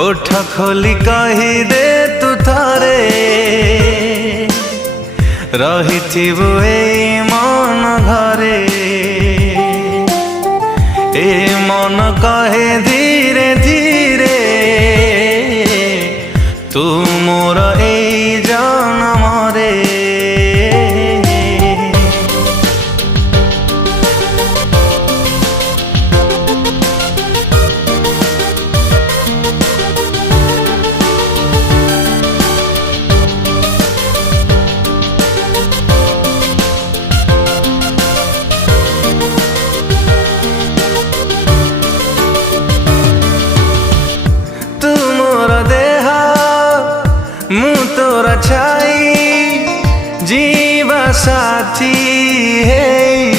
ओठ खोली कही दे तू थारे रहिथिबु एई मन घरे। ए मन कहे धीरे धीरे तू मोर एई जनमरे। मु तोरा छाई जीवा साथी है।